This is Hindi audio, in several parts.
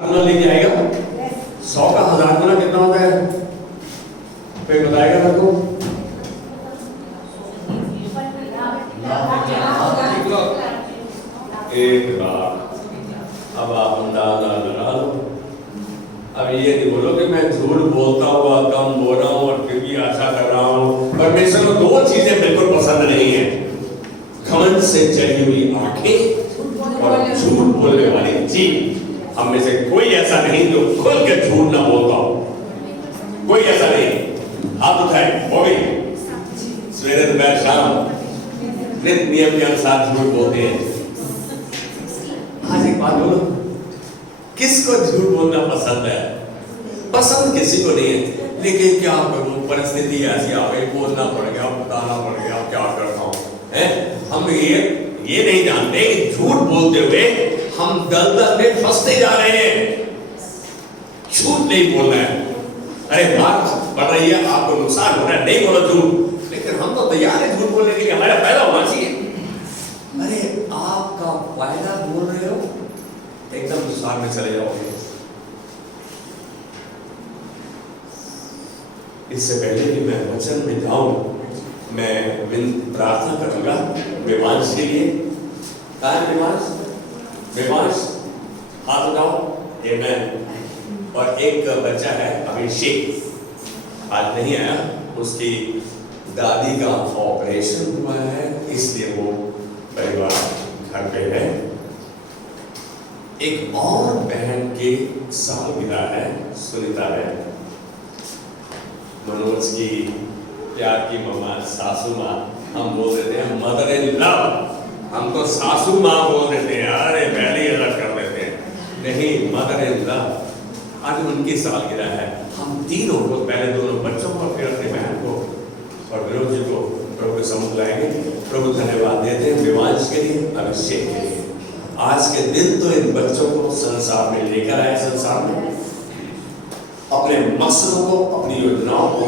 गुना लेके आएगा। 100 का 1000 गुना कितना होता है? कोई बताएगा मेरे को? एक लाख। अब आप अंदाजा लगा लो। अब ये नहीं बोलो कि मैं झूठ बोलता हुआ कम बोल रहा हूँ और फिर भी आशा कर रहा हूँ। परमेश्वर को दो चीजें बिल्कुल पसंद नहीं है, घमंड से चढ़ी हुई आंखें और झूठ बोलने वाली जीभ। हम में से कोई ऐसा नहीं जो खुल के झूठ ना बोलता हो, कोई ऐसा नहीं। हाथ उठाए, हो गई। सवेरे दोपहर शाम नित नियम के अनुसार झूठ बोलते हैं। आज एक बात बोलो, किसको झूठ बोलना पसंद है? पसंद किसी को नहीं है, लेकिन क्या करूं, परिस्थिति ऐसी आ गई, बोलना पड़ गया, बताना पड़ गया, क्या करता हूं। हम ये नहीं जानते कि झूठ बोलते हुए हम दलदल में फंसते जा रहे हैं। झूठ नहीं बोलना है। अरे बात बढ़ रही है, आपको नुकसान हो रहा है, नहीं बोलो झूठ, लेकिन हम तो तैयार है झूठ बोलने के लिए, हमारा फायदा होना चाहिए। अरे आपका फायदा बोल रहे हो, एकदम नुकसान में चले जाओगे। इससे पहले कि मैं वचन में जाऊं, मैं प्रार्थना करूंगा विवांश के लिए। विवांश हाथ उठाओ। आमेन। और एक बच्चा है अभिषेक, आज नहीं आया, उसकी दादी का ऑपरेशन हुआ है, इसलिए वो परिवार घर पे है। एक और बहन की सालगिरह है, सुनीता है, मनोज की प्यार की मम्मा, सासू माँ। हम बोल देते हैं मदर इन लव, हम तो सासू माँ बोल देते हैं, अरे पहले अलग कर देते हैं, नहीं मदर इन लव। आज उनकी सालगिरह है। हम तीनों को, पहले दोनों बच्चों को, फिर अपनी बहन को और विरोध जी को प्रभु के सम्मुख लाएंगे। प्रभु धन्यवाद देते हैं विवांश के लिए, अभिषेक के लिए। आज के दिन तो इन बच्चों को संसार में लेकर आए, संसार में अपने मकसदों को, अपनी योजनाओं को,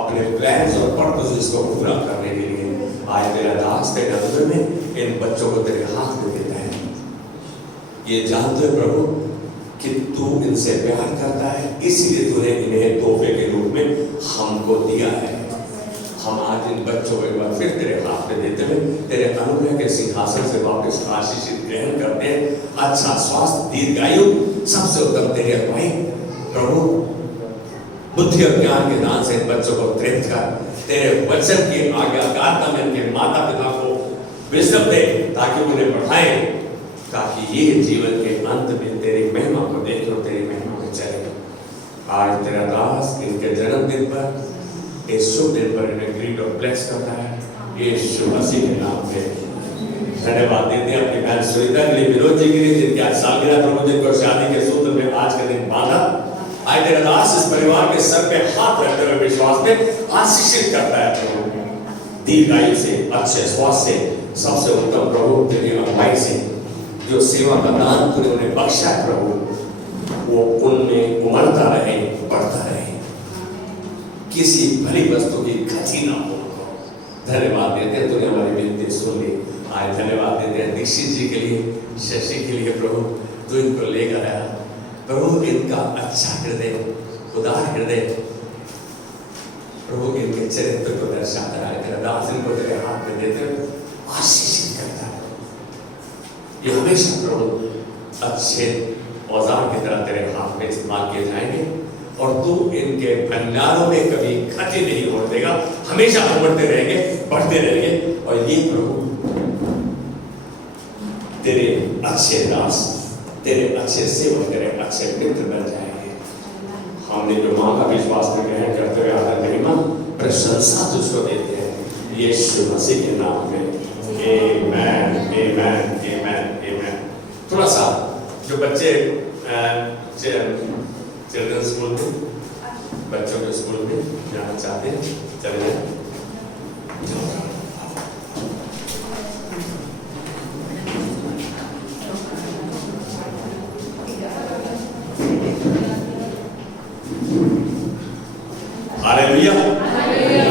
अपने प्लान्स और पर्पसेस को पूरा करने के लिए आज तेरा दास तेरे नजर में इन बच्चों को तेरे हाथ में देता है। ये जानते हो प्रभु कि तू इनसे प्यार करता है, इसीलिए तूने इन्हें तोहफे के रूप में हमको दिया है। हम आज इन बच्चों को एक बार फिर तेरे हाथ में देते हुए तेरे अनुग्रह के सिंहासन से वापस आशीषित ग्रहण करते हैं। अच्छा स्वास्थ्य, दीर्घायु, सबसे उत्तम तेरी अगुवाई प्रभु, बुद्धि और ज्ञान के दान से इन बच्चों को तृप्त कर। तेरे वचन की आज्ञाकारिता में उनके माता पिता को विजडम दे, ताकि उन्हें बढ़ाए, ताकि ये जीवन के अंत में तेरी महिमा को देखे और तेरी महिमा में चले। आज तेरा दास इनके जन्मदिन पर, इस शुभ दिन पर इन्हें ग्रीट और ब्लेस करता है, यीशु मसीह के नाम में धन्यवाद देते हैं। अपनी बहन सुनीता के लिए, विरोध जी के लिए, जिनकी आज सालगिरह, प्रभु जिनको शादी के सूत्र में आज के दिन बांधा। आज तेरा दास इस परिवार के सर पे हाथ रखते हुए विश्वास में आशीषित करता है प्रभु, दीर्घायु से, अच्छे स्वास्थ्य से, सबसे उत्तम प्रभु तेरी अगुवाई से, जो सेवा का दान तूने उन्हें बख्शा है प्रभु, वो उनमें उमड़ता रहे, बढ़ता रहे, किसी भली वस्तु की खची ना हो। धन्यवाद देते हैं, तूने हमारी विनती सुन ली। आज धन्यवाद देते हैं दीक्षित जी के लिए, शशि के लिए प्रभु, तू इनको लेकर आया प्रभु, इनका अच्छा हृदय, उदार हृदय प्रभु इनके चरित्र को दर्शाता है। तेरा दास इनको तेरे हाथ में देते हुए आशीषित करता है। ये हमेशा प्रभु अच्छे औजार की तरह तेरे हाथ में इस्तेमाल किए जाएंगे, और तू इनके भंडारों में कभी खती नहीं होने देगा, हमेशा उमड़ते रहेंगे, बढ़ते रहेंगे। और ये प्रभु तेरे अच्छे दास, तेरे अच्छे सेवक, तेरे अच्छे मित्र बन जाएंगे। हमने जो मांगा विश्वास में ग्रहण करते हुए आदर महिमा प्रशंसा तुझको देते हैं, यीशु मसीह के नाम में। आमेन, आमेन, आमेन, आमेन। थोड़ा सा जो बच्चे चिल्ड्रन स्कूल में, बच्चों के स्कूल में जाना चाहते हैं, चले जाए। हालेलुया, आमेन,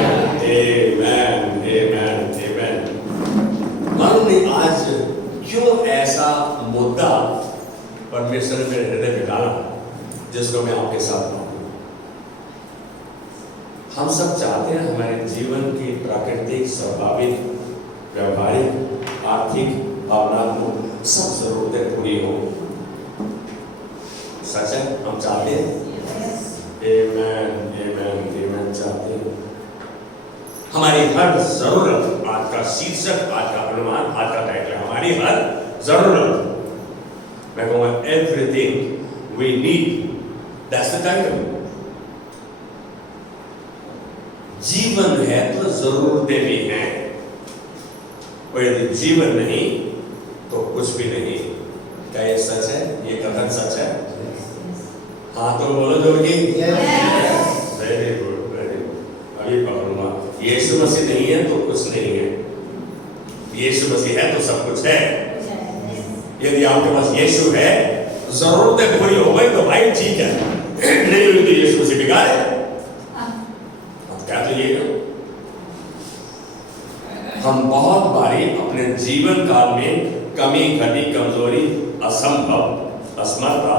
आमेन, आमेन। मालूम नहीं आज क्यों ऐसा मुद्दा परमेश्वर ने मेरे हृदय में डाला। जिसको मैं आपके साथ बांटूं। हम सब चाहते हैं हमारे जीवन की प्राकृतिक, स्वाभाविक, व्यवहारिक, आर्थिक, भावनात्मक सब जरूरतें पूरी हो। सच है, हम चाहते हैं। आमेन, आमेन, आमेन, चाहते हैं। हमारी हर जरूरत, आज का शीर्षक, आज का अनुमान, आज का टाइटल, हमारी हर जरूरत, मैं कहूँगा everything we need, that's the title. जीवन है तो जरूरतें भी हैं, और यदि जीवन नहीं तो कुछ भी नहीं। क्या ये सच है? ये कथन सच है? हाँ तो बोलो Jogi. Very good, very good. अभी पकड़ूंगा। यीशु मसीह नहीं है तो कुछ नहीं है, यीशु मसीह है तो सब कुछ है। यदि आपके पास यीशु है, जरूरतें पूरी हो गई तो भाई ठीक है, नहीं हुई तो यीशु मसीह बेकार है। क्या तो ये हम बहुत बारी अपने जीवन काल में कमी, घटी, कमजोरी, असंभव, असमर्था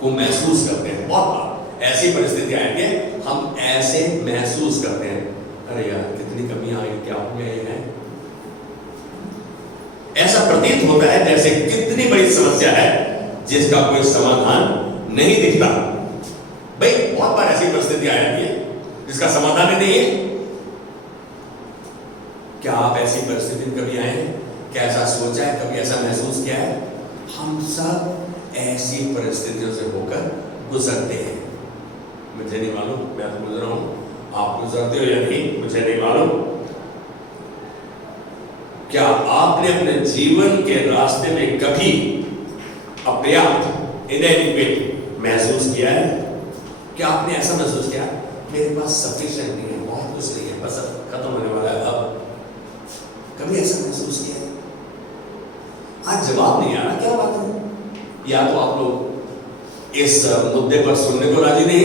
को महसूस करते हैं। बहुत बार ऐसी परिस्थिति आएंगे, हम ऐसे महसूस करते हैं, अरे यार कितनी कमियां आई, क्या हो गया है। ऐसा प्रतीत होता है जैसे कितनी बड़ी समस्या है जिसका कोई समाधान नहीं दिखता। भाई बहुत बार ऐसी परिस्थिति आ जाती है जिसका समाधान ही नहीं है। क्या आप ऐसी परिस्थिति में कभी आए हैं? क्या ऐसा सोचा है, कभी ऐसा महसूस किया है? हम सब ऐसी परिस्थितियों से होकर गुजरते हैं। मुझे नहीं मालूम, मैं तो गुजरा हूं, आप गुजरते हो या नहीं मुझे नहीं मालूम। क्या आपने अपने जीवन के रास्ते में कभी अपर्याप्त, इनएडिक्वेट महसूस किया है? क्या आपने ऐसा महसूस किया मेरे पास सफिशिएंट नहीं है, बहुत कुछ नहीं है, बस अब खत्म होने वाला है? अब कभी ऐसा महसूस किया है? आज जवाब नहीं आ रहा, क्या बात है? या तो आप लोग इस मुद्दे पर सुनने को राजी नहीं,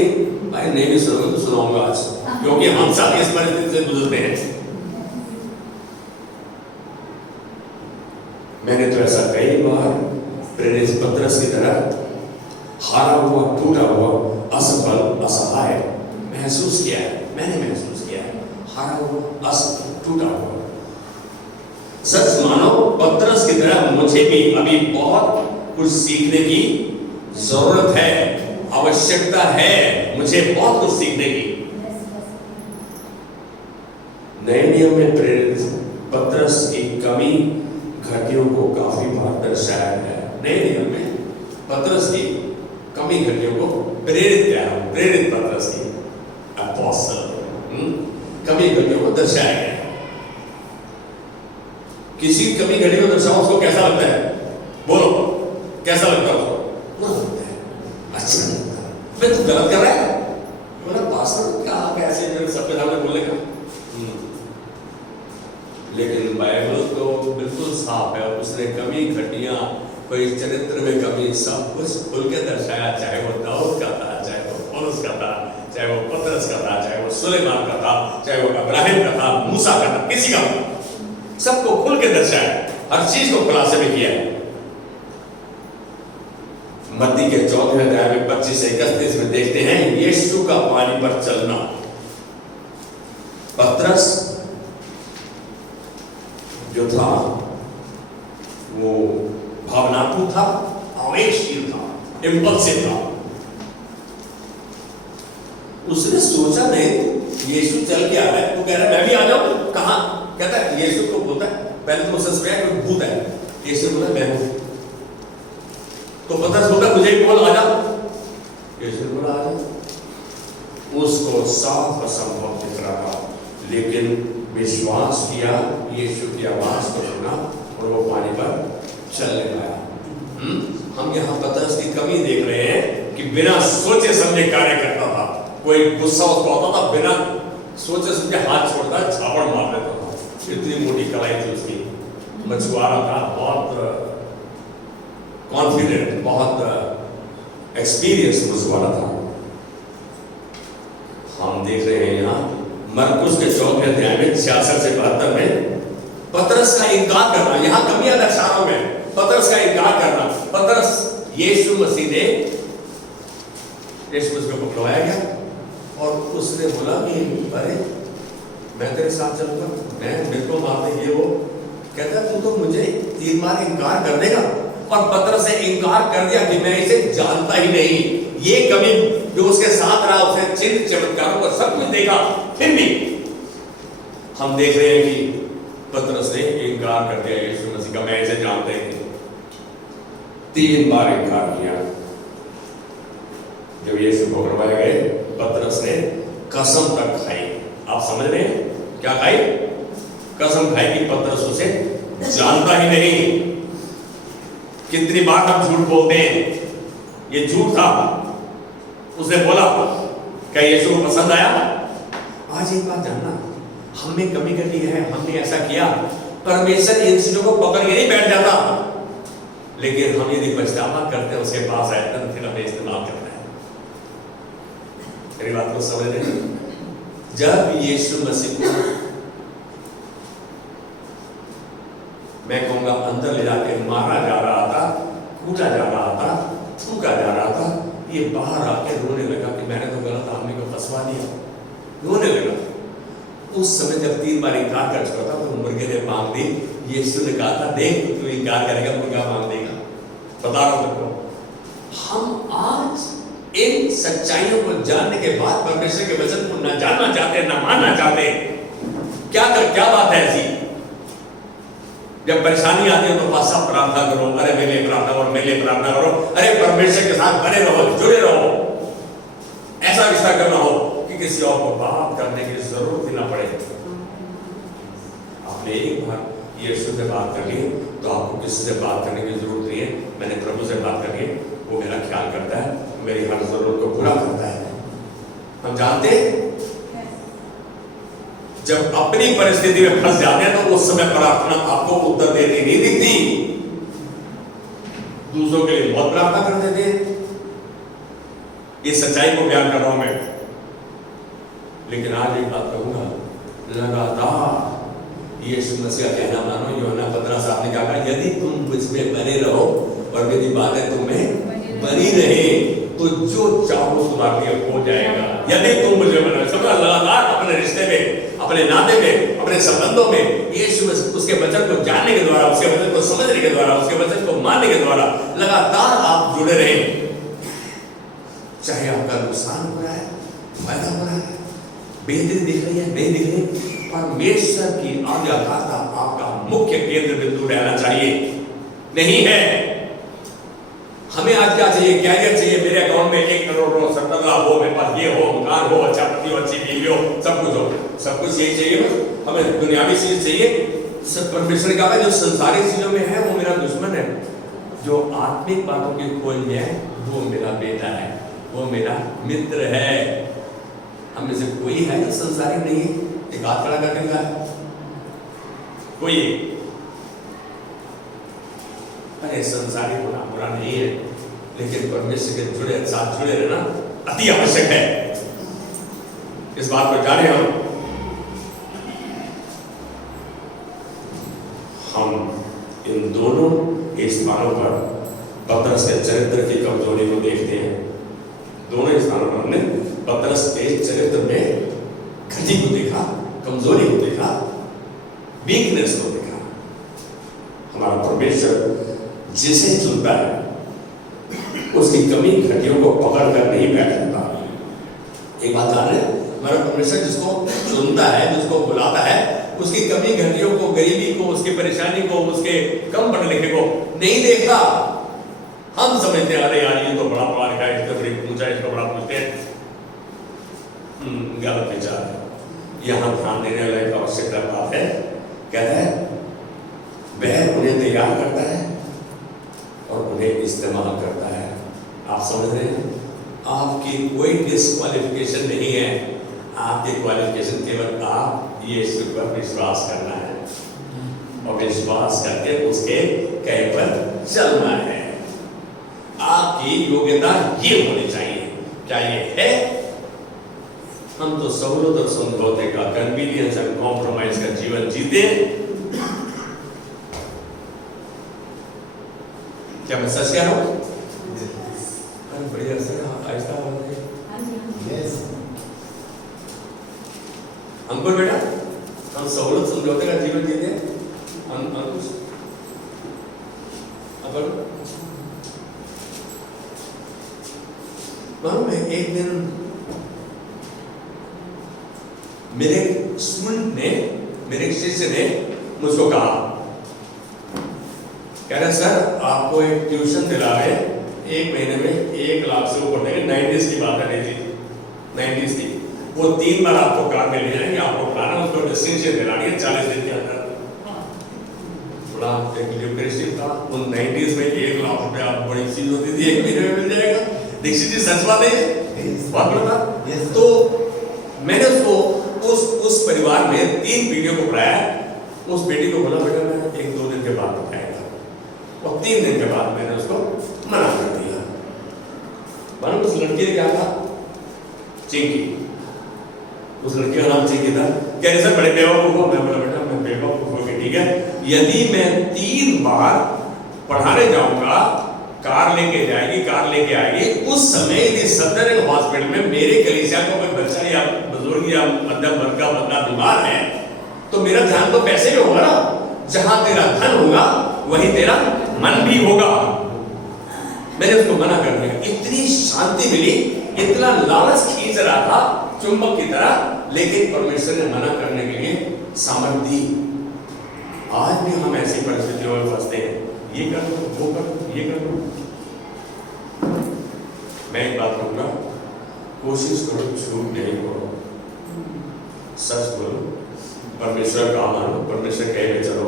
भाई नहीं भी सुनोगे तो सुनाऊंगा आज, क्योंकि हम सब इस परिस्थिति से गुजरते हैं। मैंने तो ऐसा कई बार प्रेरित पतरस की तरह हारा हुआ, टूटा हुआ, असफल, असहाय महसूस किया है। मैंने महसूस किया है, हारा हुआ, असफल, टूटा हुआ। सच मानो पतरस की तरह मुझे भी अभी बहुत कुछ सीखने की जरूरत है, आवश्यकता है, मुझे बहुत कुछ सीखने की। नए नियम में प्रेरित पतरस की कमी घटियों को काफी बार दर्शाया है। नए नियम में पतरस की कमी घटियों को प्रेरित किया है, प्रेरित पतरस की अपोस्टल कमी घटियों को दर्शाया गया। किसी कमी घटी को दर्शाओ, उसको कैसा लगता है? बोलो, कैसा लगता है उसको? बुरा लगता है, अच्छा लगता है। मैं तो गलत कर रहा है, बोला पास्टर क्या कैसे मेरे सबके सामने बोलने का। लेकिन बाइबल तो बिल्कुल साफ है, उसने कमी घटियां, कोई चरित्र में कमी, सब कुछ खुल के दर्शाया। चाहे वो दाऊद का था, चाहे वो पौलुस का था, चाहे वो पतरस का था, चाहे वो सुलेमान का था, चाहे वो अब्राहम का था, मूसा का था, किसी का था, सबको खुल के दर्शाया, हर चीज को खुलासे में किया। मत्ती के 14वें अध्याय में 25 से 31 में देखते हैं यीशु का पानी पर चलना। पतरस जो था वो भावनात्मक था, आवेशशील था, इंपल्सिव था। उसने सोचा नहीं, यीशु चल के आ रहा है, वो कह रहा है मैं भी आ जाऊं। कहां? कहता है यीशु को बोलता है, पहले तो उसने सोचा कि भूत है, यीशु बोला मैं हूं। तो पतरस बोलता मुझे भी बोल आ जा, यीशु बोला आ जा। उसको साफ असंभव दिख रहा था, लेकिन विश्वास किया, यीशु की आवाज को सुना और वो पानी पर चलने लगा। हम यहाँ पतरस की कमी देख रहे हैं कि बिना सोचे समझे कार्य करता था। कोई गुस्सा उसको आता था, बिना सोचे समझे हाथ छोड़ता, झापड़ मार देता था। इतनी मोटी कलाई थी उसकी, मछुआरा था, बहुत कॉन्फिडेंट, बहुत एक्सपीरियंस मछुआरा था। हम देख रहे हैं यहाँ मरकुस के 14वें अध्याय में 66 से 72 में पतरस का इनकार करना। यहाँ कमियां दर्शा रहा हूं मैं, पतरस का इनकार करना। पतरस यीशु मसीह ने यीशु मसीह को पकड़वाया गया और उसने बोला कि अरे मैं तेरे साथ चलूंगा, मैं मेरे को मार दे, ये वो। कहता तू तो मुझे 3 बार इनकार कर देगा। और पतरस ने इनकार कर दिया कि मैं इसे जानता ही नहीं। ये कभी जो उसके साथ रहा, उसने चिन्ह चमत्कारों को सब कुछ देखा, फिर भी हम देख रहे हैं कि पतरस ने इनकार कर दिया यीशु मसीह का, मैं इसे जानता ही नहीं। 3 बार इनकार किया। जब यीशु को पकड़वाए गए, पतरस ने कसम तक खाई। आप समझ रहे हैं क्या खाई? कसम खाई कि पतरस उसे जानता ही नहीं। कितनी बार हम झूठ बोलते हैं, ये झूठ था। उसने बोला क्या यीशु को पसंद आया? आज एक बात जानना, हमने कमी कर ली है, हमने ऐसा किया, परमेश्वर इन चीजों को पकड़ के नहीं बैठ जाता, लेकिन हम यदि पछतावा करते हैं, उसके पास आए तो फिर हमें इस्तेमाल करना है। मेरी बात को समझ रहे हैं? जब यीशु मसीह को मैं कहूंगा अंदर ले जाके मारा जा रहा था, कूटा जा रहा था, थूका जा रहा था, ये बाहर आके रोने लगा कि मैंने तो गलत आदमी को फंसवा दिया, रोने लगा। उस समय जब 3 बार इनकार कर चुका था तो मुर्गे ने मांग दी। यीशु ने कहा था देख तू इनकार करेगा, मुर्गा मांग देगा। बता रहा हूं तुमको, हम आज इन सच्चाइयों को जानने के बाद परमेश्वर के वचन को न जानना चाहते, न मानना चाहते। क्या बात है ऐसी? जब परेशानी आती है तो पासा प्रार्थना करो, अरे मेरे लिए प्रार्थना करो, मेरे लिए प्रार्थना करो, अरे परमेश्वर के साथ बने रहो, जुड़े रहो। ऐसा रिश्ता करना हो कि किसी और को बात करने की जरूरत ही ना पड़े। आपने एक बार यीशु से बात कर ली तो आपको किसी से बात करने की जरूरत नहीं है। मैंने प्रभु से बात कर ली, वो मेरा ख्याल करता है, मेरी हर जरूरत को पूरा करता है। हम जानते जब अपनी परिस्थिति में फंस जाते हैं तो उस समय प्रार्थना आपको उत्तर देती नहीं दिखती, दूसरों के लिए बहुत प्रार्थना कर देते हैं। ये सच्चाई को बयान कर रहा हूं मैं। लेकिन आज एक बात कहूंगा, लगातार यीशु मसीह का कहना मानो। यूहन्ना 15 साहब ने कहा यदि तुम मुझ में बने रहो और मेरी बातें तुम्हें बनी रहे तो जो चाहो तुम्हारे लिए हो जाएगा। यदि तुम मुझे बने, समझा, लगातार अपने रिश्ते में, अपने नाते में, अपने संबंधों में यीशु उसके वचन को जानने के द्वारा, उसके वचन को समझने के द्वारा, उसके वचन को मानने के द्वारा लगातार आप जुड़े रहें। चाहे आपका नुकसान हो रहा है, फायदा हो रहा है, बेहतरी दिख रही है, नहीं दिख रही, परमेश्वर की आज्ञाकारिता आपका मुख्य केंद्र बिंदु रहना चाहिए। नहीं है हमें आज क्या चाहिए? कैरियर चाहिए, मेरे अकाउंट में 1 करोड़ हो, 70 लाख हो, मेरे पास ये हो, मकान हो, अच्छा पति हो, अच्छी बीवी हो, सब कुछ हो, सब कुछ यही चाहिए। हमें दुनियावी चीज चाहिए। सब परमेश्वर का जो संसारिक चीजों में है वो मेरा दुश्मन है, जो आत्मिक बातों की खोज में है वो मेरा बेटा है, वो मेरा मित्र है। हम में से कोई है जो संसारिक नहीं है? एक हाथ खड़ा करके दिखाए कोई। अरे संसारिक होना बुरा नहीं है, लेकिन परमेश्वर के जुड़े साथ जुड़े रहना अति आवश्यक है। इस बात को जाने हम इन दोनों स्थानों पर पतरस के चरित्र की कमजोरी को देखते हैं। दोनों स्थानों पर हमने पतरस के चरित्र में घटी को देखा, कमजोरी को देखा, वीकनेस को देखा। हमारा परमेश्वर जिसे चुनता है उसकी कमी घटियों को पकड़ कर नहीं बैठ जाता। एक बात जान रहे, हमारा परमेश्वर जिसको चुनता है, जिसको बुलाता है, उसकी कमी घटियों को, गरीबी को, उसकी परेशानी को, उसके कम पढ़े लिखे को नहीं देखता। हम समझते हैं अरे यार ये तो बड़ा पढ़ा लिखा है, इसको बड़ी ऊंचा, इसको बड़ा पूछते हैं। गलत विचार है। यहाँ ध्यान देने वाला एक आवश्यक बात है। कहता है वह उन्हें तैयार करता है और उन्हें इस्तेमाल करता है। आप समझ रहे हैं? आपकी कोई डिस्क्वालिफिकेशन नहीं है। आपकी क्वालिफिकेशन केवल आप यीशु पर विश्वास करना है और विश्वास करके उसके कहे पर चलना है। आपकी योग्यता ये होनी चाहिए। क्या ये है? हम तो सहूलत और समझौते का, कन्वीनियंस एंड कॉम्प्रोमाइज का जीवन जीते। क्या मैं सच कह रहा हूं? बढ़िया से आहिस्ता अंकुर बेटा, हम सहूलत समझौते का जीवन जीते हैं। अंकुश मालूम है, एक दिन मेरे स्टूडेंट ने, मेरे शिष्य ने मुझको कहा, कह रहे सर आपको एक ट्यूशन दिला रहे हैं, 1 महीने में 1 लाख से ऊपर देंगे। 90s की बात है जी, 90s की। वो 3 बार आपको कार में ले जाएंगे, आपको पढ़ाना, उसको डिस्टिंक्शन दिलानी है 40 दिन के अंदर। बड़ा एक लिटरेसी था उन 90s में। 1 लाख रुपए आप बड़ी चीज होती थी, 1 महीने में मिल जाएगा। दीक्षित जी सच बात है, बात बता। तो मैंने उसको उस परिवार में 3 पीढ़ियों को पढ़ाया। उस बेटी को बोला बेटा मैं 1-2 दिन के बाद बताएगा, और 3 दिन के बाद मैंने उसको मना कर दिया। मालूम उस लड़की ने क्या कहा? चिंकी। उस लड़की का नाम चिंकी था। कह रहे सर बड़े बेवकूफ हो। मैं बोला बेटा मैं बेवकूफ हो गई, ठीक है, यदि मैं 3 बार पढ़ाने जाऊंगा, कार लेके जाएगी, कार लेके आएगी, उस समय यदि सदर हॉस्पिटल में मेरे कलीसिया को कोई बच्चा या बुजुर्ग या मध्यम वर्ग का बंदा बीमार है, तो मेरा ध्यान तो पैसे में होगा ना। जहां तेरा धन होगा वहीं तेरा मन भी होगा। मैंने उसको मना कर दिया। इतनी शांति मिली, इतना लालच खींच रहा था चुंबक की तरह, लेकिन परमेश्वर ने मना करने के लिए सामर्थ दी। आज भी हम ऐसी परिस्थितियों में फंसते हैं, ये कर लो, वो कर लो, ये कर लो। मैं एक बात कहूंगा, कोशिश करो झूठ नहीं बोलो, सच बोलो, परमेश्वर का मानो, परमेश्वर कहे चलो।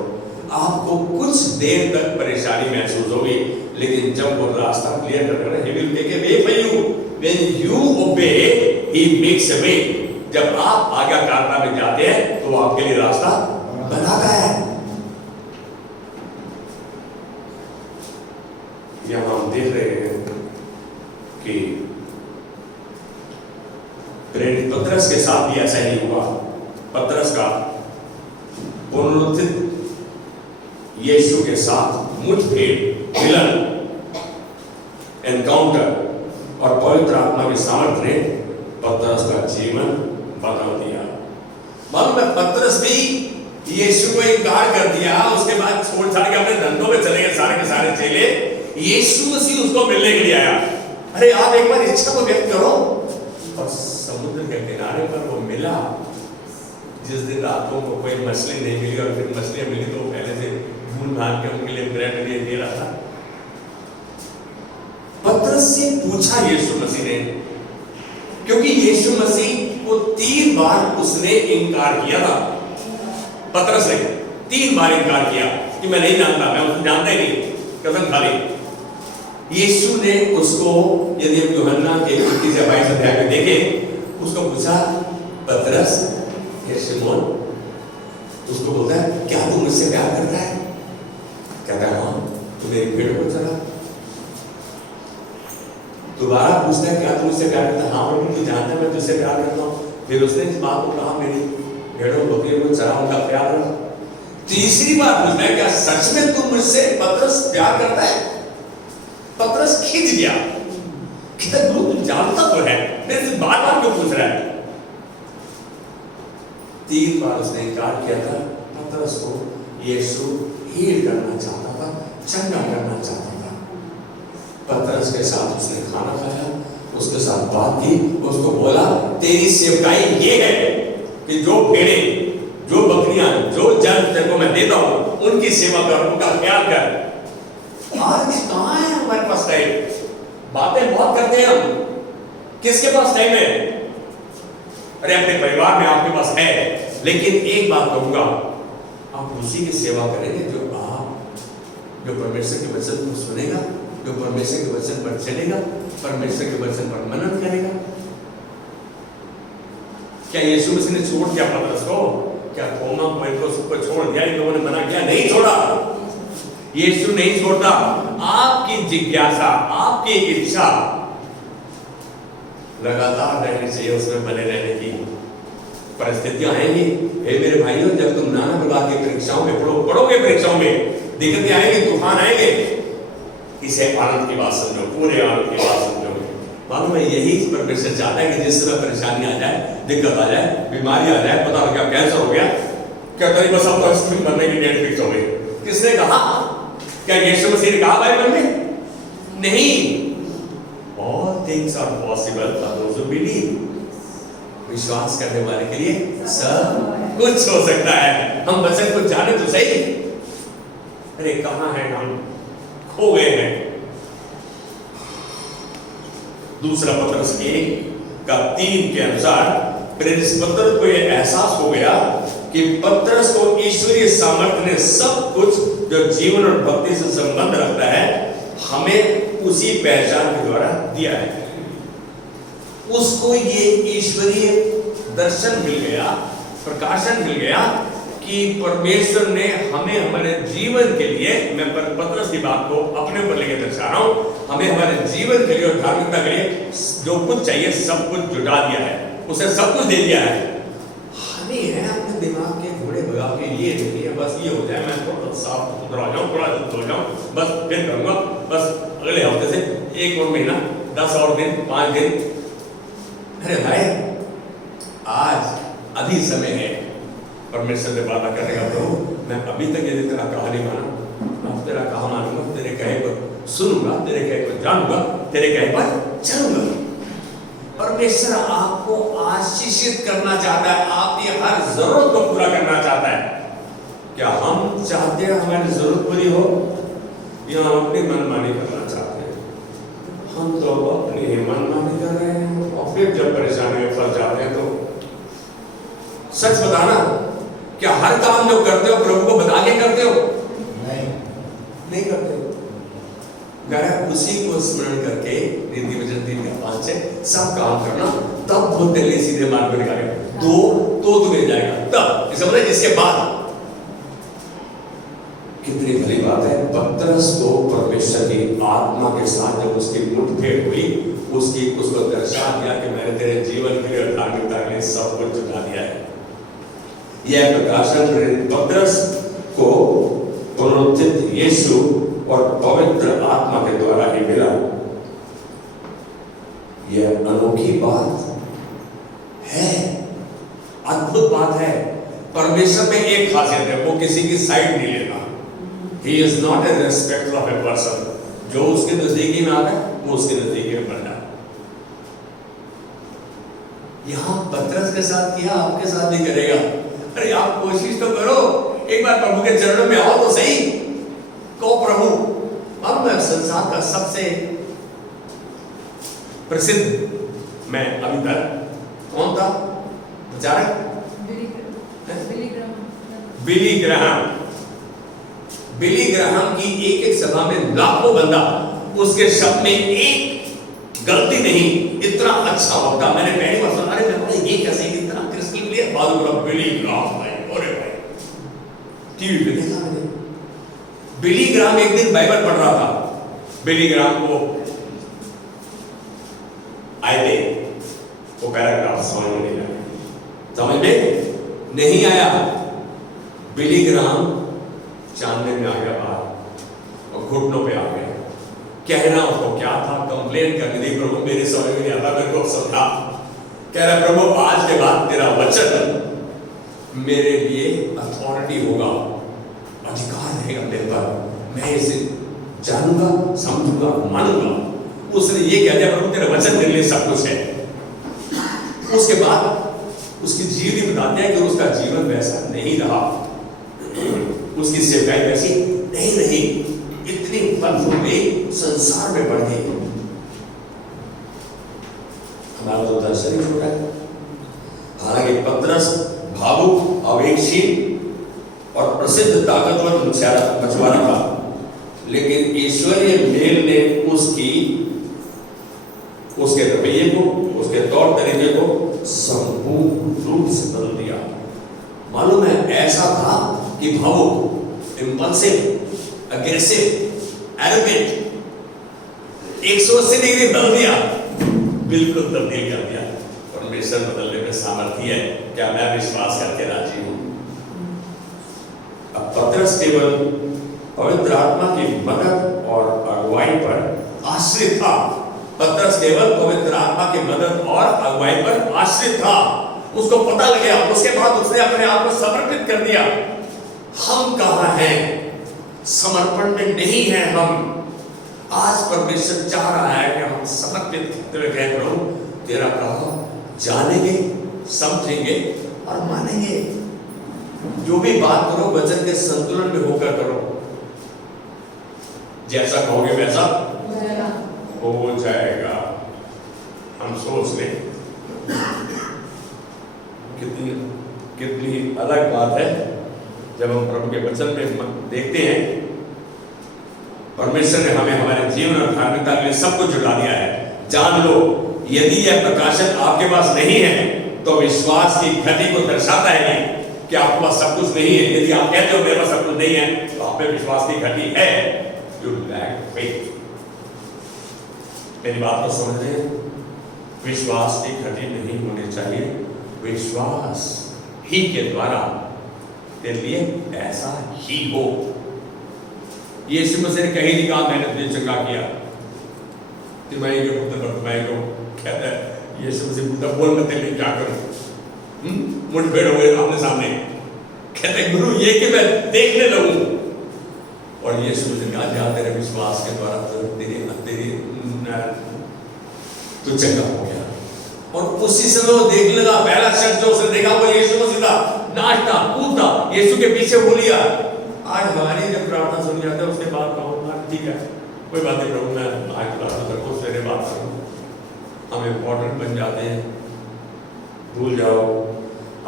आपको कुछ देर तक परेशानी महसूस होगी, लेकिन जब वो रास्ता क्लियर कर रहा है, he will make a way for you. When you obey, he makes a way. जब आप आज्ञाकारिता में जाते हैं तो वो आपके लिए रास्ता बनाता है। यहां हम देख रहे हैं कि प्रेरित पतरस के साथ भी ऐसा ही हुआ। पतरस का पुनरुत्थित यीशु के साथ मुठभेड़, मिलन, एनकाउंटर और पवित्र आत्मा की सामर्थ्य ने पतरस का जीवन बदल दिया। मालूम है, पतरस भी यीशु को इनकार कर दिया, उसके बाद छोड़ छाड़ के अपने धंधों में चले गए सारे के सारे चेले। यीशु मसीह उसको मिलने के लिए आया। अरे आप एक बार इच्छा को व्यक्त करो। और समुद्र के किनारे पर वो मिला। जिस दिन रातों को कोई मछली नहीं मिली और फिर मछलियां मिली तो पहले से भून भान के उनके लिए ब्रेड लिए दे रहा था। पतरस से पूछा यीशु मसीह ने, क्योंकि यीशु मसीह को 3 बार उसने इनकार किया था। पतरस ने 3 बार इनकार किया कि मैं नहीं जानता, मैं उसको जानता ही नहीं, कसम खा ली। यीशु ने उसको, यदि हम यूहन्ना के 21 से 22 अध्याय में देखें, उसको पूछा पतरस ये शिमोन, उसको बोलता है क्या तू मुझसे प्यार करता है? कहता है हाँ, तू मेरी भेड़ को चला। दोबारा पूछता है क्या तू मुझसे प्यार करता है? हाँ प्रभु तू जानता है मैं तुझसे प्यार करता हूँ। फिर उसने इस बात को कहा मेरी भेड़ों बकरियों को चरा, उनका प्यार रहा। तीसरी बार पूछता है क्या सच में तू मुझसे पतरस प्यार करता है? पतरस खिंच गया, कहता गुरु तू जानता तो है, मेरे से बार बार क्यों पूछ रहा है? 3 बार उसने इनकार किया था। पतरस को यीशु हील करना चाहता था, चंगा करना चाहता था। पतरस के साथ उसने खाना खाया, उसके साथ बात की, उसको बोला तेरी सेवकाई ये है कि जो भेड़ें, जो बकरियां, जो जन तेरे को मैं देता हूं उनकी सेवा कर, उनका ख्याल कर। आज कहां है हमारे पास टाइम? बातें बहुत करते हैं हम, किसके पास टाइम है? अरे अपने परिवार में आपके पास है, लेकिन एक बात कहूंगा, आप उसी की सेवा करेंगे जो परमेश्वर के वचन को सुनेगा, जो परमेश्वर के वचन पर चलेगा, परमेश्वर के वचन पर मनन करेगा। क्या यीशु मसीह ने छोड़ दिया पतरस को? क्या थोमा को सबको छोड़ दिया? इन लोगों ने मना किया? नहीं छोड़ा। यीशु नहीं छोड़ता। आपकी जिज्ञासा, आपकी इच्छा लगातार रहनी चाहिए, उसमें बने रहने की। परिस्थितियां आएंगी, हे मेरे भाइयों, जब तुम नाना प्रकार की परीक्षाओं में पढ़ोगे, परीक्षाओं में दिक्कतें आएंगे, तूफान आएंगे, इसे आनंद की बात समझो, पूरे आनंद की बात समझो। मालूम है यही परमेश्वर चाहता है कि जिस समय परेशानी आ जाए, दिक्कत आ जाए, बीमारी आ जाए, पता लग गया कैंसर हो गया, क्या करीब बस अब तो मरने की डेट फिक्स हो गई। किसने कहा? क्या यीशु मसीह ने कहा बाइबल में? नहीं। All things are possible for those who believe. विश्वास करने वाले के लिए सब कुछ हो सकता है। हम वचन को जाने तो सही। अरे कहाँ हैं हम? खो गए हैं। दूसरा पत्रस 1:3 के अनुसार प्रेरित पत्रस को यह एहसास हो गया कि पत्रस को ईश्वरीय सामर्थ्य ने सब कुछ जो जीवन और भक्ति से संबंध रखता है हमें उसी पहचान के द्वारा दिया है। उसको ये ईश्वरीय दर्शन मिल गया, प्रकाशन मिल गया कि परमेश्वर ने हमें हमारे जीवन के लिए, मैं पत्रस की बात को अपने ऊपर लेकर दर्शा रहा हूं, हमें हमारे जीवन के लिए और धार्मिकता के लिए जो कुछ चाहिए सब कुछ जुटा दिया है, उसे सब कुछ दे दिया है। हमें है अपने दिमाग के घोड़े भगा के ये नहीं है बस ये हो जाए, मैं थोड़ा साफ सुथरा हो जाऊं, थोड़ा हो जाऊं, बस फिर करूंगा, बस अगले हफ्ते से 1 और महीना, 10 और दिन, 5 दिन। अरे भाई आज अभी समय है परमेश्वर से वादा करेगा, प्रभु मैं अभी तक यदि तेरा कहा नहीं माना, अब तेरा कहा मानूंगा, तेरे कहे को सुनूंगा, तेरे कहे को जानूंगा, तेरे कहे पर चलूंगा। परमेश्वर आपको आशीषित करना चाहता है, आपकी हर जरूरत को पूरा करना चाहता है। क्या हम चाहते हैं हमारी जरूरत पूरी हो या हम अपनी मनमानी करना चाहते हैं? हम तो अपनी ही मनमानी कर रहे हैं और फिर जब परेशानी में फंस जाते हैं तो सच बताना, क्या हर काम जो करते हो प्रभु को बता के करते हो? नहीं करते हो। उसी को स्मरण करके रीति वचन 3:5 से सब काम करना, तब वो तेरे सीधे मार्ग पर निकालेगा। तो तुम्हें जाएगा तब, इसके बाद। कितनी भली बात है। पत्रस को परमेश्वर की आत्मा के साथ जब उसकी मुठभेड़ हुई, उसको दर्शा दिया कि मैंने तेरे जीवन के लिए, धार्मिकता के लिए सब कुछ जुटा दिया है। यह प्रकाशन पत्रस को पुनरुत्थित यीशु और पवित्र आत्मा के द्वारा ही मिला। यह अनोखी बात है, अद्भुत बात है। परमेश्वर में एक खासियत है, वो किसी की साइड नहीं लेता। He is not a respecter of a person. जो उसके नजदीकी में आता है वो उसके नजदीकी में पड़ जाता है। यहां पत्रस के साथ किया, आपके साथ भी करेगा। अरे आप कोशिश तो करो, एक बार प्रभु के चरणों में आओ तो सही। कहो प्रभु, अब मैं संसार का सबसे प्रसिद्ध मैं अभी तक कौन था प्रचारक? बिली ग्राहम की एक सभा में लाखों बंदा, उसके शब्द में एक गलती नहीं, इतना अच्छा होता। मैंने पहली बार सुना, अरे मैं ये कैसे इतना क्रिस्टल क्लियर बात बोला। बिली ग्राहम भाई, अरे भाई टीवी पे देखा मैंने। बिली ग्राहम एक दिन बाइबल पढ़ रहा था। बिली ग्राहम को आए थे वो पैराग्राफ समझ में नहीं आया, समझ में नहीं आया। बिली ग्राहम चांदने में आ गया बाहर और घुटनों पे आ गया। कहना उसको क्या था, कंप्लेन करनी थी, प्रभु मेरे समझ में नहीं आता, मेरे को समझा। कह रहा प्रभु आज के बाद तेरा वचन मेरे लिए अथॉरिटी होगा, अधिकार रहेगा मेरे पर, मैं इसे जानूंगा, समझूंगा, मानूंगा। उसने ये कह दिया प्रभु तेरा वचन मेरे लिए सब कुछ है। उसके बाद उसकी जीवन बता दिया कि उसका जीवन वैसा नहीं रहा, उसकी सेवकाई वैसी नहीं रही, इतनी फल में संसार में बढ़ गई। हमारा तो दर्शन ही छोटा है। हालांकि पत्रस भावुक, आवेगशील और प्रसिद्ध ताकतवर मछुआरा था, लेकिन ईश्वरीय मेल ने उसके रवैये को, उसके तौर तरीके को संपूर्ण रूप से बदल दिया। मालूम है ऐसा था कि भावुक, इंपल्सिव, अग्रेसिव, एरोगेंट, 180 डिग्री बदल दिया, बिल्कुल तब्दील कर दिया। परमेश्वर बदलने में सामर्थ्य है, क्या मैं विश्वास करके राजी हूं। अब पत्रस केवल पवित्र आत्मा की मदद और अगुवाई पर आश्रित था, पतरस केवल पवित्र आत्मा की मदद और अगुवाई पर आश्रित था। उसको पता लग गया, उसके बाद उसने अपने आप को समर्पित कर दिया। हम कहाँ हैं? समर्पण में नहीं है हम। आज परमेश्वर चाह रहा है कि हम समर्पित करते हुए कहें, प्रभु तेरा कहा जानेंगे, समझेंगे और मानेंगे। जो भी बात करो वचन के संतुलन में होकर करो। जैसा कहोगे वैसा हो जाएगा। हम सोच लें, कितनी अलग बात है जब हम प्रभु के वचन में देखते हैं परमेश्वर ने हमें हमारे जीवन और धार्मिकता के लिए सब कुछ जुटा दिया है। जान लो, यदि यह प्रकाशन आपके पास नहीं है तो विश्वास की घटी को दर्शाता है कि आपके पास सब कुछ नहीं है। यदि आप कहते हो मेरे पास सब कुछ नहीं है तो आप में विश्वास की घटी है। You lack faith. मेरी बात को समझ रहे हैं? विश्वास की घटी नहीं होनी चाहिए। विश्वास ही के द्वारा तेरे लिए ऐसा ही हो। यीशु मसीह ने कहीं नहीं कहा मैंने तुझे चंगा किया। तिमाही के पुत्र पर तिमाही को कहता है यीशु मसीह पुत्र बोल मत तेरे क्या करूं? मुठभेड़ हो गए आमने सामने। कहते गुरु ये कि मैं देखने लगूं। और यीशु मसीह ने कहा जहां तेरे विश्वास के द्वारा तू चंगा हो गया। और उसी समय वो देखने लगा। पहला शख्स जो उसने देखा वो यीशु मसीह था। नाचता कूदता यीशु के पीछे हो लिया। आज हमारी जब प्रार्थना सुन जाते है उसके बाद कहूँगा ठीक है कोई बात नहीं प्रभु मैं आज प्रार्थना करूँ सवेरे बात करूँ। हम इम्पोर्टेंट बन जाते हैं, भूल जाओ।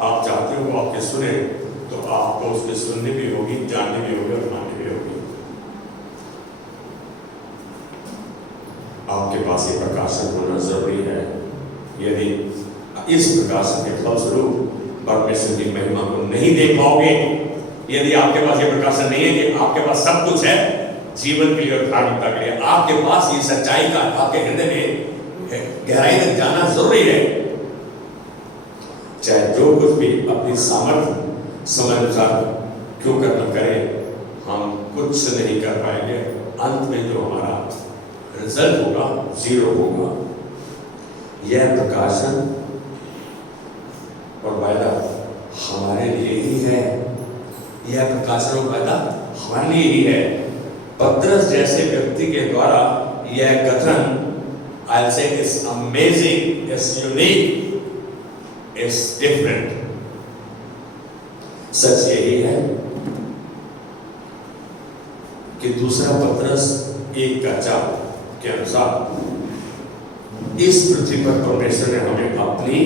आप चाहते हो आपके सुने तो आपको उसके सुनने भी होगी, जानने भी होगी और मानने भी होगी। आपके पास ये प्रकाशन होना जरूरी है। यदि इस प्रकाशन के फलस्वरूप परमेश्वर की महिमा को नहीं देख पाओगे, यदि आपके पास ये प्रकाशन नहीं है कि आपके पास सब कुछ है जीवन के लिए और धार्मिकता के लिए, आपके पास ये सच्चाई का आपके हृदय में गहराई तक जाना जरूरी है। चाहे जो कुछ भी अपनी सामर्थ्य समय अनुसार क्यों करना करे, हम कुछ नहीं कर पाएंगे। अंत में जो हमारा रिजल्ट होगा जीरो होगा। यह प्रकाशन और वायदा हमारे लिए ही है। यह प्रकाशन और वायदा हमारे लिए ही है। पतरस जैसे व्यक्ति के द्वारा यह कथन I'll say is amazing, is unique, is different। सच यही है कि दूसरा पतरस 1:4 के अनुसार इस पृथ्वी पर परमेश्वर ने हमें अपनी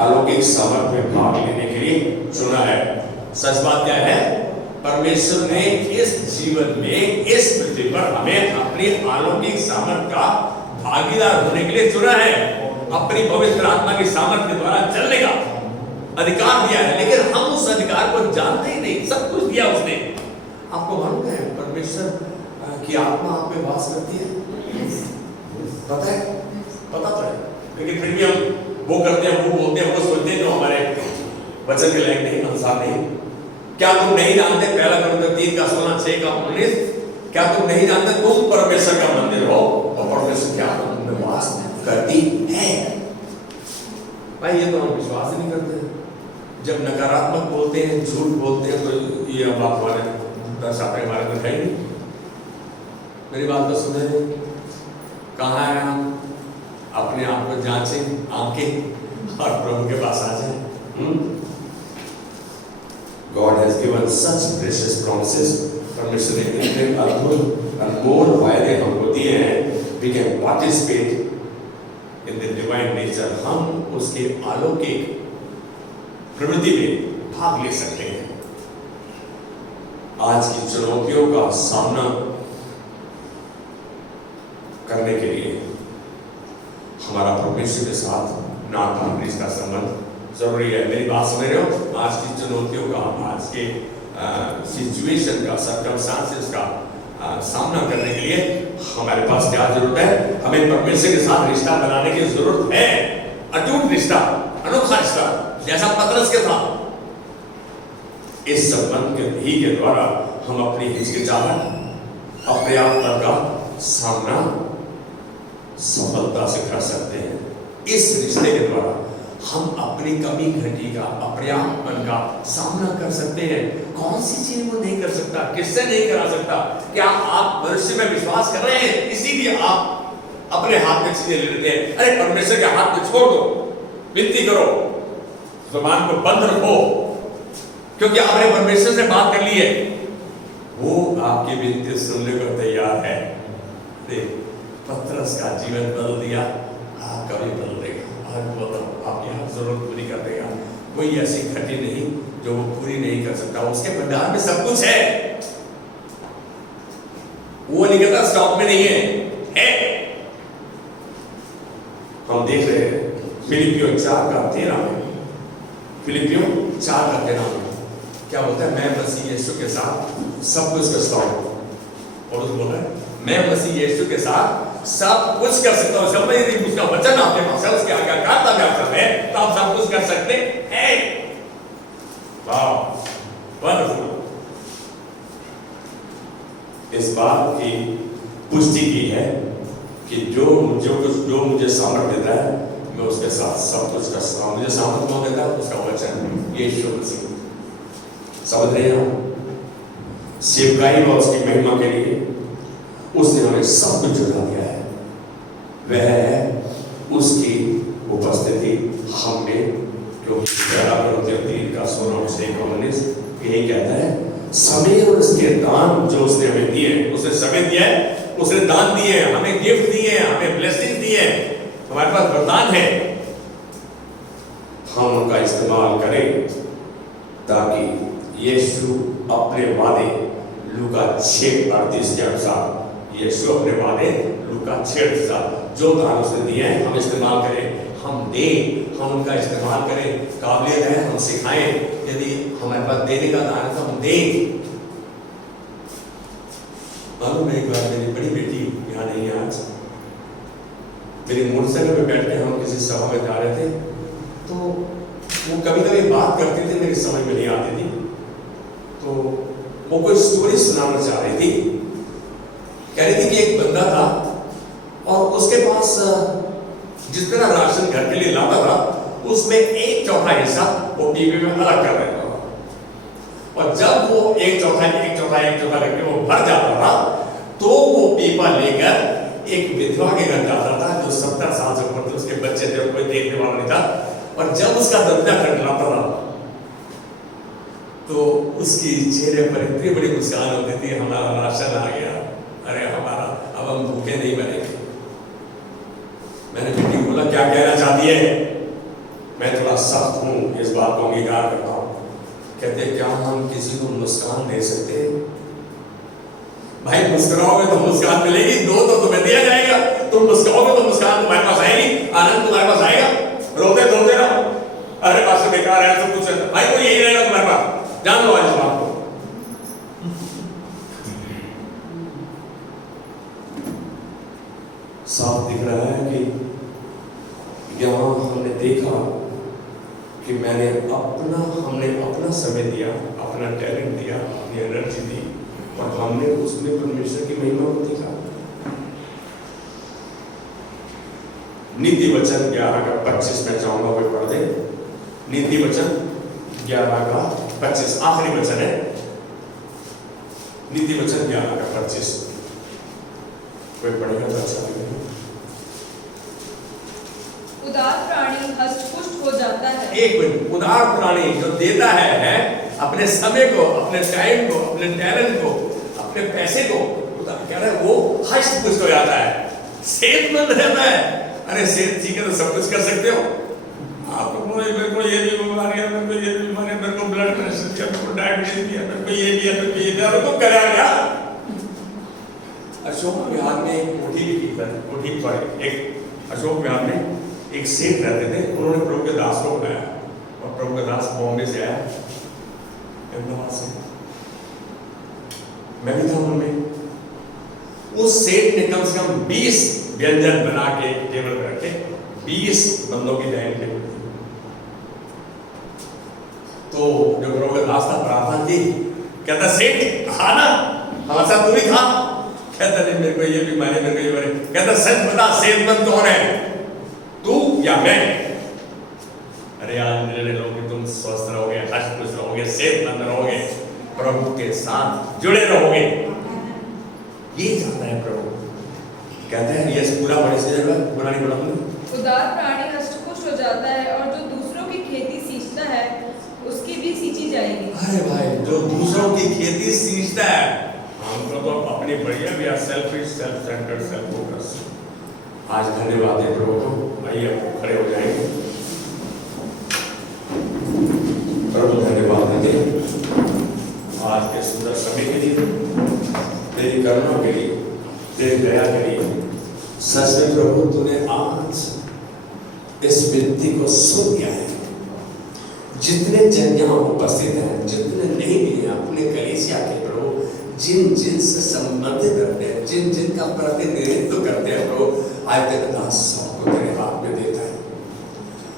अलौकिक सामर्थ्य में भाग लेने के लिए चुना है। सच बात क्या है? परमेश्वर ने इस जीवन में इस पृथ्वी पर हमें अपनी अलौकिक सामर्थ्य का भागीदार होने के लिए चुना है। अपनी पवित्र आत्मा की सामर्थ्य के द्वारा चलने का अधिकार दिया है, लेकिन हम उस अधिकार को जानते ही नहीं। सब कुछ दिया उसने। आपको मालूम है परमेश्वर की आत्मा आप में वास करती है? पता है? पता तो है, लेकिन फिर भी हम वो करते हैं, वो बोलते हैं, वो सोचते हैं जो हमारे वचन के लायक नहीं, अनुसार नहीं। क्या तुम नहीं जानते? पहला कोरिन्थियों 3:16-6-19 क्या तुम नहीं जानते तुम परमेश्वर का मंदिर हो और परमेश्वर की आत्मा तुम में वास करती है? भाई ये तो हम विश्वास ही नहीं करते। जब नकारात्मक बोलते हैं, झूठ बोलते हैं, तो ये बात हमारे दर्शाते हमारे अंदर है नहीं। मेरी बात तो सुने, कहाँ है हम? अपने आप को जांचें, आंखें और प्रभु के पास आ जाएं। God has given such precious promises। परमेश्वर ने इतने अद्भुत अनमोल वायदे हमको दिए हैं। We can participate in the divine nature। हम उसके अलौकिक प्रवृत्ति में भाग ले सकते हैं। आज की चुनौतियों का सामना करने के लिए हमारा परमेश्वर के साथ नाता रिश्ता संबंध जरूरी है। मेरी बात समझ रहे हो? आज की चुनौतियों का, आज के सिचुएशन का, सर्कमस्टांसेस का सामना करने के लिए हमारे पास क्या जरूरत है? हमें परमेश्वर के साथ रिश्ता बनाने की जरूरत है। अटूट रिश्ता, अनोखा रिश्ता, जैसा पतरस के था। इस संबंध के ही के द्वारा हम अपनी हिचकिचाहट, अपने आप का सामना सफलता से कर सकते हैं। इस रिश्ते के द्वारा हम अपनी कमी घटी का, अपर्याप्तपन का सामना कर सकते हैं। कौन सी चीज वो नहीं कर सकता, किससे नहीं करा सकता? क्या आप भविष्य में विश्वास कर रहे हैं? इसीलिए आप अपने हाथ में चीजें ले लेते हैं। अरे परमेश्वर के हाथ में छोड़ दो, विनती करो, जुबान को बंद रखो, क्योंकि आपने परमेश्वर से बात कर ली है, वो आपकी विनती सुनने को तैयार है। पतरस का जीवन बदल दिया, आपका भी बदल देगा। आज बताओ, आपकी हर जरूरत पूरी कर देगा। कोई ऐसी घटी नहीं जो वो पूरी नहीं कर सकता। उसके भंडार में सब कुछ है, वो नहीं कहता स्टॉक में नहीं है। हम देख रहे हैं फिलिपियों 4:13 में, फिलिपियों 4:13 में क्या बोलता है? मैं मसीह यीशु के साथ सब कुछ कर सकता हूं। और बोल रहा है मैं मसीह यीशु के साथ सब कुछ कर सकता हूं। जब यदि उसका वचन आपके पास है, उसके आज्ञाकारिता में आप चल रहे हैं, तो आप सब कुछ कर सकते हैं। वाह, वंडरफुल। इस बात की पुष्टि की है कि जो मुझे सामर्थ देता है, मैं उसके साथ सब कुछ कर सकता हूं। मुझे सामर्थ कौन देता है? उसका वचन, यीशु मसीह। समझ रहे हैं? सेवकाई व उसकी महिमा के लिए उसने हमें सब कुछ जुटा दिया है। वह है उसकी उपस्थिति हम में, क्योंकि 3:19 यही कहता है, समय और उसके दान जो उसने हमें दिए, उसने समय दिया है, उसने दान दिए, हमें गिफ्ट दिए, हमें ब्लेसिंग दिए, हमारे पास वरदान है, हम उनका इस्तेमाल करें ताकि यीशु अपने वादे लूका 6:38 के अनुसार, यीशु अपने वादे लूका 6:38 जो दान उसने दिए हैं हम इस्तेमाल करें, हम दें, हम उनका इस्तेमाल करें। काबिलियत है, हम सिखाएं। यदि हमारे पास देने का दान है तो हम दें। मालूम है, एक बार मेरी बड़ी बेटी यहाँ नहीं है आज, मेरी मोटरसाइकिल पे बैठ के हम किसी सभा में जा रहे थे, तो वो कभी कभी बात करती थी, मेरी समझ में नहीं आती थी, तो वो कोई स्टोरी सुनाना चाह रही थी। कह रही थी कि एक बंदा था और उसके पास जितना राशन घर के लिए लाता था, उसमें 1/4 हिस्सा वो पीपे में अलग कर देता था, और जब वो 1/4 करके वो भर जाता था, तो वो पीपा लेकर एक विधवा के घर जाता था जो 70 साल से ऊपर थे, उसके बच्चे थे, कोई देखने वाला नहीं था, और जब उसका दर्जा खटलाता था तो उसकी चेहरे पर इतनी बड़ी मुस्कान होती थी, हमारा राशन आ गया, अरे हमारा, अब हम भूखे नहीं मरेंगे। मैंने बेटी को बोला क्या कहना चाहती है? मैं थोड़ा सख्त हूं, इस बात को अंगीकार करता हूं। कहते क्या हम किसी को मुस्कान दे सकते? भाई मुस्कुराओगे तो मुस्कान मिलेगी, दो तो तुम्हें दिया जाएगा, तुम मुस्कुराओगे तो मुस्कान तुम्हारे पास आएगी, आनंद तुम्हारे पास आएगा। रोते धोते रहो, अरे पास बेकार है, सब कुछ भाई तो यही रहेगा तुम्हारे पास, जान लो आज इस बात को। साफ दिख रहा है कि यहाँ हमने देखा कि हमने अपना समय दिया, अपना टैलेंट दिया, अपनी एनर्जी दी, और हमने उसमें परमेश्वर की महिमा को देखा। नीति वचन 11:25 में चाहूंगा कोई पढ़ दे। नीति वचन 11:25 आखिरी वचन है। नीति वचन 11:25 कोई पढ़ेगा तो अच्छा लगेगा। उदार प्राणी हष्ट-पुष्ट हो जाता है। एक मिनट, उदार प्राणी जो देता है अपने समय को, अपने टाइम को, अपने टैलेंट को, अपने पैसे को, कह रहा है वो हष्ट पुष्ट हो जाता है, सेहतमंद रहता है। अरे सेहत ठीक है तो सब कुछ कर सकते हो। आपको मेरे को ये भी बीमारी है, मेरे को ये भी बीमारी है, मेरे को ब्लड प्रेशर है, मेरे को डायबिटीज भी है, मेरे को ये भी है, मेरे को ये भी है, तो करा क्या? अशोक विहार में एक कोठी भी की थी, कोठी पर एक अशोक विहार में एक सेठ रहते थे। उन्होंने प्रभु के दास को बुलाया, और प्रभु के दास बॉम्बे से आया, अहमदाबाद से, मैं भी था उनमें। उस सेठ ने कम से कम 20 व्यंजन बना के टेबल पर रखे, 20 बंदों की लाइन टेबल। तो जो प्रभु के दास था प्रार्थना की, कहता सेठ खाना हमारे साथ तू भी खा, कहता नहीं मेरे को ये बीमारी, मेरे को ये बीमारी। कहता सच बता, सेहतमंद कौन है, तू या मैं? अरे आज निर्णय लो कि तुम स्वस्थ रहोगे, हंस खुश रहोगे, सेहतमंद रहोगे, प्रभु के साथ जुड़े रहोगे। ये चाहता है प्रभु। कहते हैं यस पूरा बड़े से पूरा नहीं बोला तुमने। उदार प्राणी हष्ट-पुष्ट हो जाता है और जो दूसरों की खेती सींचता है उसकी भी सींची जाएगी। अरे भाई, जो दूसरों की खेती सींचता है, हमको तो अपनी बढ़िया भी selfish, self centred, self focus. आज धन्यवाद है प्रभु को। आइए खड़े हो जाएंगे। प्रभु धन्यवाद है आज के सुंदर समय के लिए, तेरी करुणा के लिए, तेरी दया के लिए। सच में प्रभु तूने आज इस विनती को सुन लिया है। जितने जन यहाँ उपस्थित हैं, जितने नहीं भी हैं, अपने कलीसिया के प्रभु जिन जिन से संबंधित रहते हैं, जिन जिन का प्रतिनिधित्व करते हैं प्रभु, आज तेरे दास सबको तेरे हाथ में देता है।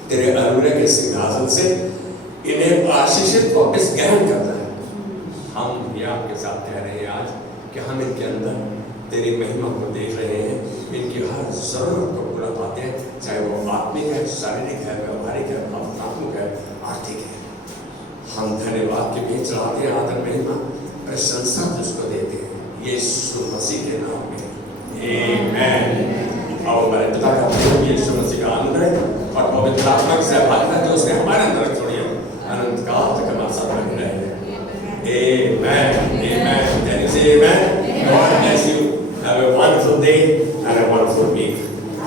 तेरे अनुग्रह के सिंहासन से इन्हें आशीषित वापस ग्रहण करता है। हम भी आपके साथ कह रहे हैं आज कि हम इनके अंदर तेरी महिमा को देख रहे हैं। इनकी हर जरूरत को पूरा पाते हैं, चाहे वो आत्मिक है, शारीरिक है, व्यवहारिक है, भावनात्मक है, आर्थिक है। हम धन्यवाद के बीच चढ़ाते हैं, आदर महिमा प्रशंसा तुझको देते हैं यीशु मसीह के नाम में, आमीन। और हमारे पिता का प्रेम, यीशु मसीह का अनुग्रह और पवित्र आत्मा की सहभागिता जो उसने हमारे